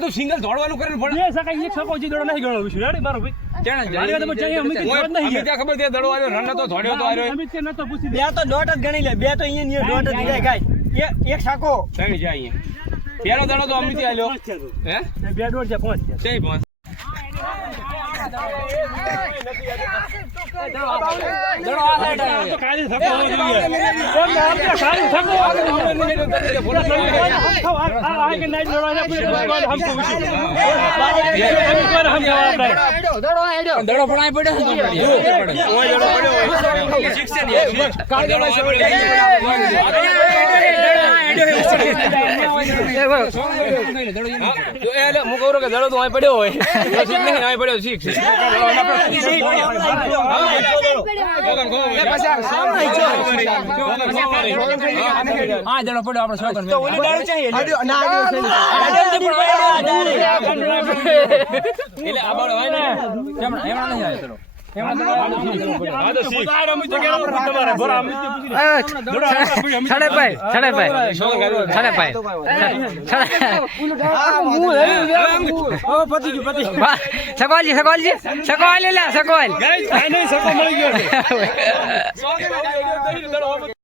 તું સિંગલ દોડવાનું કરે બે તો દોઢ જ ગણી લે બે તો અહીંયા દોઢ જ જાય એક શાકો. જાય અહીંયા. પેલો દાડો તો અમિત આલ્યો હે બે દોઢ છે પાંચ છે પાંચ દડો ફણાય પડ્યો એટલે હું કહું કે દડો તો અહીં પડ્યો હોય શીખ નહીં અહીં પડ્યો શીખ છે હા દડો પડ્યો આપણે સોગન એટલે સકવાલજી સકવાલજી સકવાલ સકવાલ